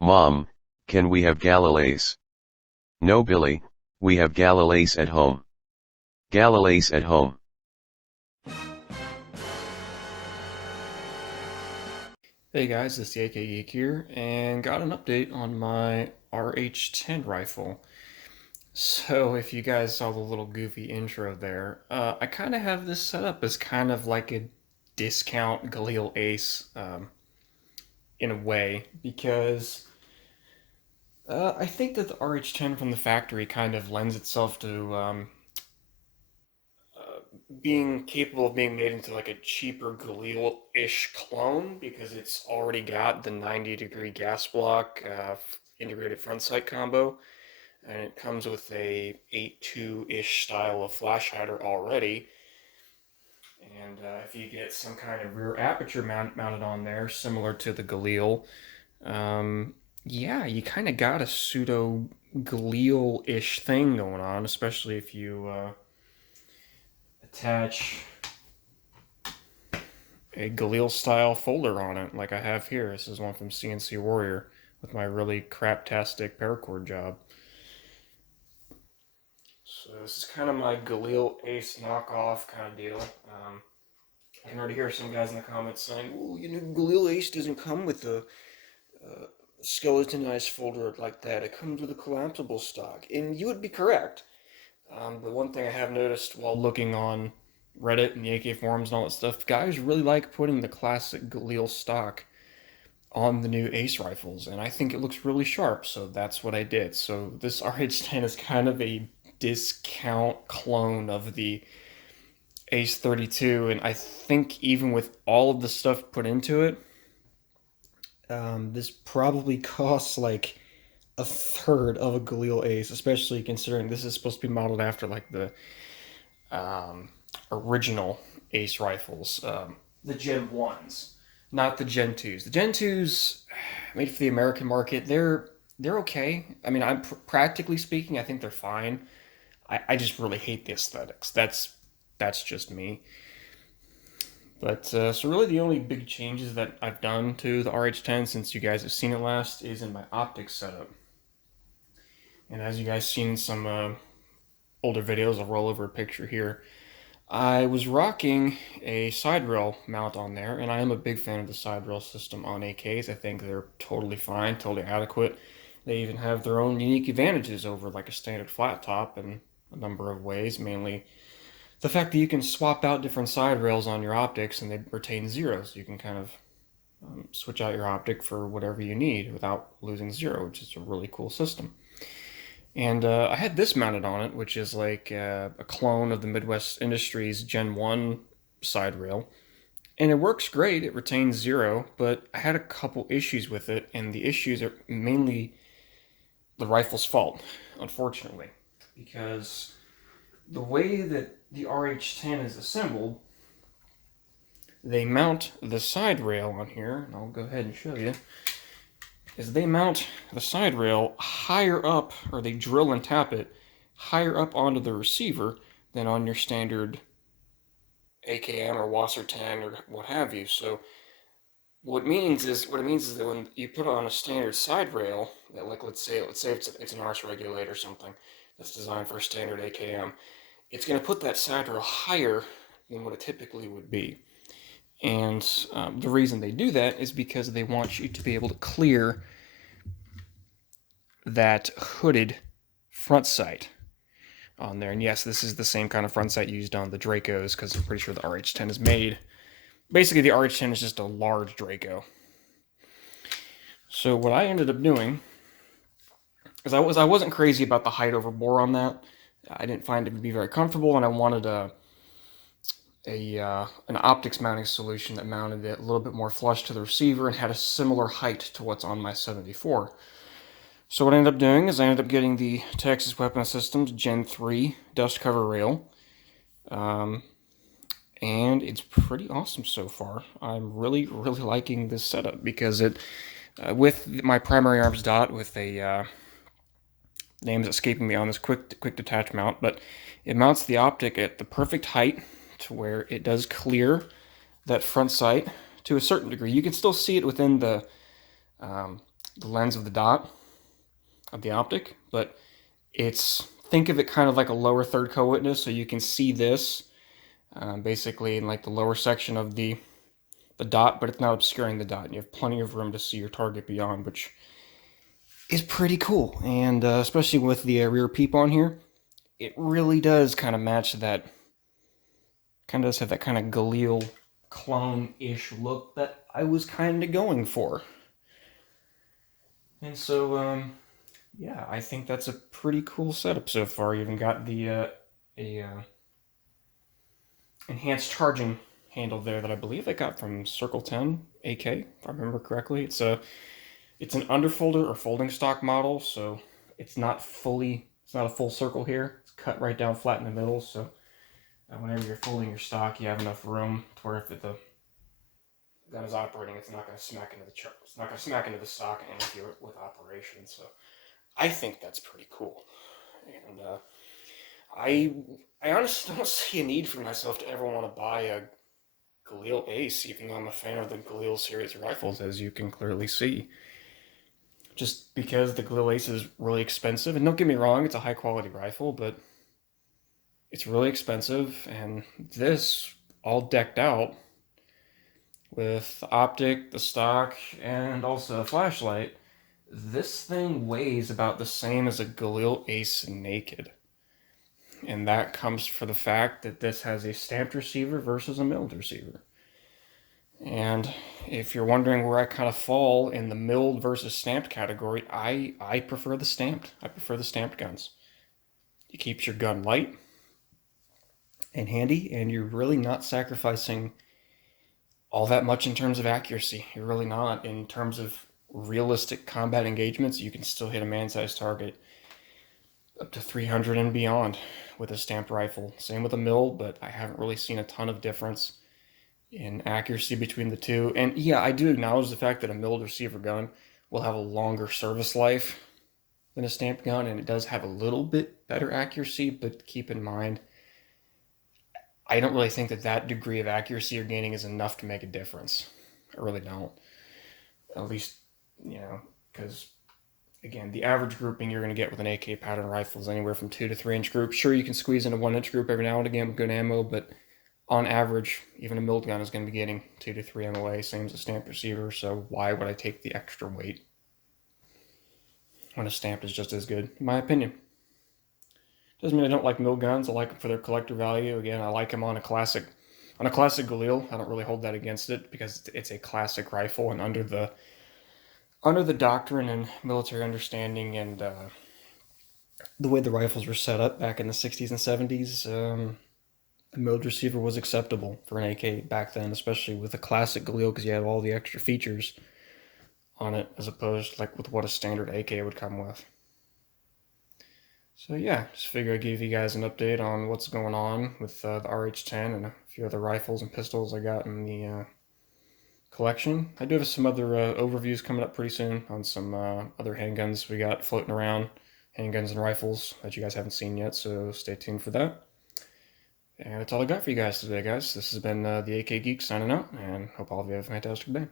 Mom, can we have Galilease? No Billy, we have Galilease at home. Galilease at home. Hey guys, it's the AK Geek here, and got an update on my RH-10 rifle. So, if you guys saw the little goofy intro there, I kind of have this set up as kind of like a discount Galil Ace, in a way, because I think that the RH-10 from the factory kind of lends itself to being capable of being made into like a cheaper Galil-ish clone because it's already got the 90-degree gas block integrated front sight combo, and it comes with a 8.2-ish style of flash hider already. And if you get some kind of rear aperture mounted on there, similar to the Galil, yeah, you kind of got a pseudo Galil-ish thing going on, especially if you attach a Galil style folder on it, like I have here. This is one from CNC Warrior with my really craptastic paracord job. So this is kind of my Galil Ace knockoff kind of deal. I can already hear some guys in the comments saying, "Oh, Galil Ace doesn't come with a skeletonized folder like that. It comes with a collapsible stock," and you would be correct. But one thing I have noticed while looking on Reddit and the AK forums and all that stuff, guys really like putting the classic Galil stock on the new Ace rifles, and I think it looks really sharp, so that's what I did. So this RH-10 is kind of a discount clone of the Ace 32, and I think even with all of the stuff put into it, this probably costs like a third of a Galil Ace, especially considering this is supposed to be modeled after like the um, original Ace rifles, the Gen 1s, not the Gen 2s. The Gen 2s, made for the American market, they're okay. I mean, I'm practically speaking, I think they're fine. I just really hate the aesthetics. That's just me. But so really, the only big changes that I've done to the RH-10 since you guys have seen it last is in my optics setup. And as you guys seen in some older videos, I'll roll over a picture here. I was rocking a side rail mount on there, and I am a big fan of the side rail system on AKs. I think they're totally fine, totally adequate. They even have their own unique advantages over like a standard flat top in a number of ways, mainly the fact that you can swap out different side rails on your optics and they retain zero, so you can kind of switch out your optic for whatever you need without losing zero, which is a really cool system. And I had this mounted on it, which is like a clone of the Midwest Industries Gen 1 side rail. And it works great, it retains zero, but I had a couple issues with it, and the issues are mainly the rifle's fault, unfortunately. Because the way that the RH-10 is assembled, they mount the side rail on here, and I'll go ahead and show you, is they mount the side rail higher up, or they drill and tap it higher up onto the receiver than on your standard AKM or Wasser 10 or what have you. So what it means is that when you put it on a standard side rail, that like let's say it's an arse regulator or something that's designed for a standard AKM, it's going to put that side rail higher than what it typically would be. And the reason they do that is because they want you to be able to clear that hooded front sight on there. And yes, this is the same kind of front sight used on the Dracos because I'm pretty sure the RH-10 is made. Basically, the RH-10 is just a large Draco. So what I ended up doing is I wasn't crazy about the height over bore on that. I didn't find it to be very comfortable, and I wanted an optics mounting solution that mounted it a little bit more flush to the receiver and had a similar height to what's on my 74. So what I ended up doing is I ended up getting the Texas Weapon Systems Gen 3 dust cover rail, um, and it's pretty awesome so far. I'm really, really liking this setup because it, with my primary arms dot with a name is escaping me on this quick detach mount, but it mounts the optic at the perfect height to where it does clear that front sight to a certain degree. You can still see it within um, the lens of the dot of the optic, but it's think of it kind of like a lower third co-witness, so you can see this basically in like the lower section of the dot, but it's not obscuring the dot. And you have plenty of room to see your target beyond, which is pretty cool. And especially with the rear peep on here, it really does kind of match that. Kind of does have that kind of Galil clone-ish look that I was kind of going for. And so, yeah, I think that's a pretty cool setup so far. You even got the a enhanced charging handle there that I believe I got from Circle 10 AK, if I remember correctly. It's an underfolder or folding stock model, so it's not a full circle here. It's cut right down flat in the middle, so whenever you're folding your stock, you have enough room to where if the gun is operating, it's not going to smack into the it's not going to smack into the stock and interfere with operation. So I think that's pretty cool, and I I honestly don't see a need for myself to ever want to buy a Galil Ace, even though I'm a fan of the Galil series rifles, as you can clearly see. Just because the Galil Ace is really expensive, and don't get me wrong, it's a high quality rifle, but it's really expensive, and this all decked out with the optic, the stock, and also a flashlight. This thing weighs about the same as a Galil Ace naked. And that comes for the fact that this has a stamped receiver versus a milled receiver. And if you're wondering where I kind of fall in the milled versus stamped category, I prefer the stamped. I prefer the stamped guns. It keeps your gun light and handy, and you're really not sacrificing all that much in terms of accuracy. You're really not. In terms of realistic combat engagements, you can still hit a man-sized target up to 300 and beyond with a stamped rifle. Same with a mill, but I haven't really seen a ton of difference in accuracy between the two. And yeah, I do acknowledge the fact that a milled receiver gun will have a longer service life than a stamped gun, and it does have a little bit better accuracy, but keep in mind, I don't really think that that degree of accuracy you're gaining is enough to make a difference. I really don't. At least, because again, the average grouping you're going to get with an AK pattern rifle is anywhere from 2 to 3 inch group. Sure, you can squeeze in a 1 inch group every now and again with good ammo, but on average, even a milled gun is going to be getting 2 to 3 MOA, same as a stamped receiver. So why would I take the extra weight when a stamped is just as good, in my opinion? Doesn't mean I don't like milled guns. I like them for their collector value. Again, I like them on a classic Galil. I don't really hold that against it because it's a classic rifle, and under the doctrine and military understanding and the way the rifles were set up back in the 60s and 70s, a milled receiver was acceptable for an AK back then, especially with a classic Galil because you have all the extra features on it as opposed to like with what a standard AK would come with. So yeah, just figure I'd give you guys an update on what's going on with the RH-10 and a few other rifles and pistols I got in the collection. I do have some other overviews coming up pretty soon on some other handguns we got floating around, handguns and rifles that you guys haven't seen yet, so stay tuned for that. And that's all I got for you guys today, guys. This has been the AK Geek signing out, and hope all of you have a fantastic day.